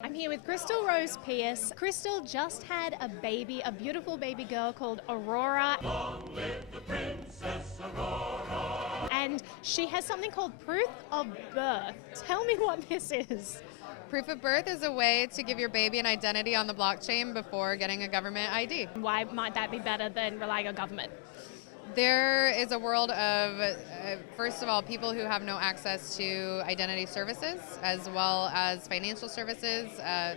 I'm here with Crystal Rose Pierce. Crystal just had a baby, a beautiful baby girl called Aurora. Long live the Princess Aurora. And she has something called proof of birth. Tell me what this is. Proof of birth is a way to give your baby an identity on the blockchain before getting a government ID. Why might that be better than relying on government? There is a world of, first of all, people who have no access to identity services as well as financial services.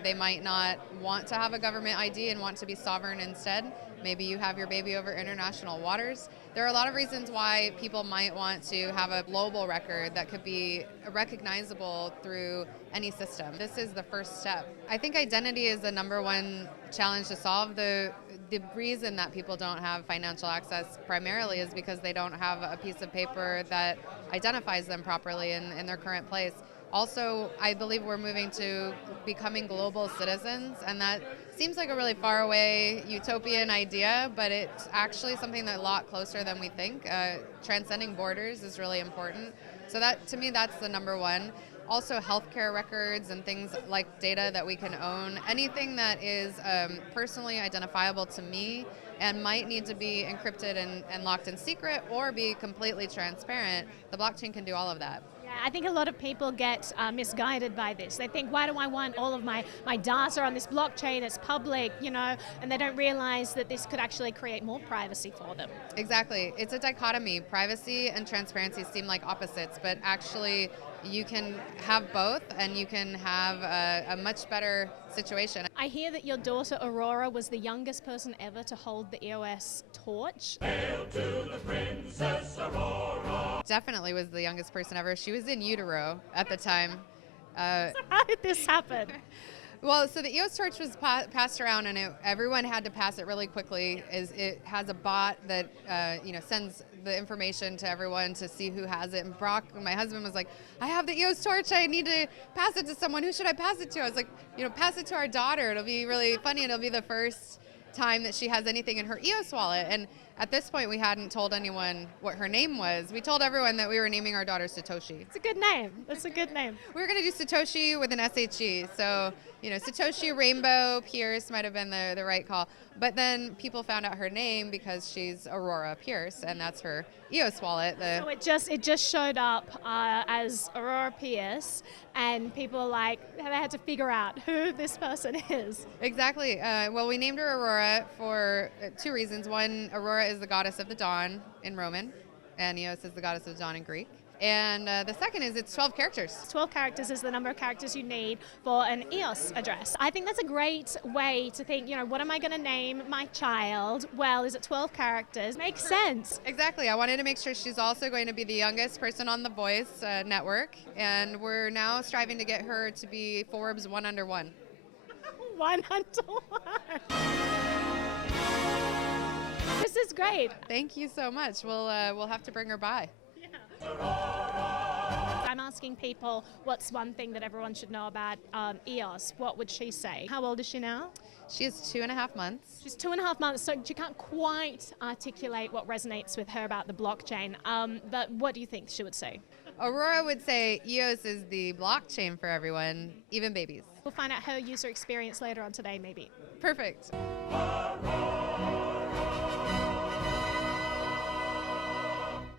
They might not want to have a government ID and want to be sovereign instead. Maybe you have your baby over international waters. There are a lot of reasons why people might want to have a global record that could be recognizable through any system. This is the first step. I think identity is the number one challenge to solve. The reason that people don't have financial access primarily is because they don't have a piece of paper that identifies them properly in their current place. Also, I believe we're moving to becoming global citizens, and that seems like a really far away utopian idea, but it's actually something that's a lot closer than we think. Transcending borders is really important. So that, to me, that's the number one. Also, healthcare records and things like data that we can own. Anything that is personally identifiable to me and might need to be encrypted and locked in secret or be completely transparent, the blockchain can do all of that. I think a lot of people get misguided by this. They think, why do I want all of my data on this blockchain? It's public, and they don't realize that this could actually create more privacy for them. Exactly. It's a dichotomy. Privacy and transparency seem like opposites, but actually you can have both and you can have a much better situation. I hear that your daughter Aurora was the youngest person ever to hold the EOS torch. Hail to the Princess Aurora. Definitely was the youngest person ever. She was in utero at the time. So how did this happen? Well, so the EOS torch was passed around, and everyone had to pass it really quickly. It has a bot that sends the information to everyone to see who has it. And Brock, my husband, was like, "I have the EOS torch. I need to pass it to someone. Who should I pass it to?" I was like, pass it to our daughter. It'll be really funny. It'll be the first time that she has anything in her EOS wallet. And at this point, we hadn't told anyone what her name was. We told everyone that we were naming our daughter Satoshi. It's a good name. It's a good name. We were going to do Satoshi with an SHE. So, Satoshi Rainbow Pierce might have been the right call. But then people found out her name because she's Aurora Pierce, and that's her EOS wallet. So it just showed up as Aurora Pierce, and people they had to figure out who this person is. Exactly. Well, we named her Aurora for two reasons. One, Aurora is the goddess of the dawn in Roman, and EOS is the goddess of the dawn in Greek. And the second is it's 12 characters. 12 characters is the number of characters you need for an EOS address. I think that's a great way to think, what am I going to name my child? Well, is it 12 characters? Makes sense. Exactly. I wanted to make sure she's also going to be the youngest person on the Voice network. And we're now striving to get her to be Forbes 1 under 1. 1 under 1. This is great. Thank you so much. We'll have to bring her by. I'm asking people what's one thing that everyone should know about EOS. What would she say? How old is she now? She is 2.5 months. She's 2.5 months, so she can't quite articulate what resonates with her about the blockchain. But what do you think she would say? Aurora would say EOS is the blockchain for everyone, even babies. We'll find out her user experience later on today, maybe. Perfect.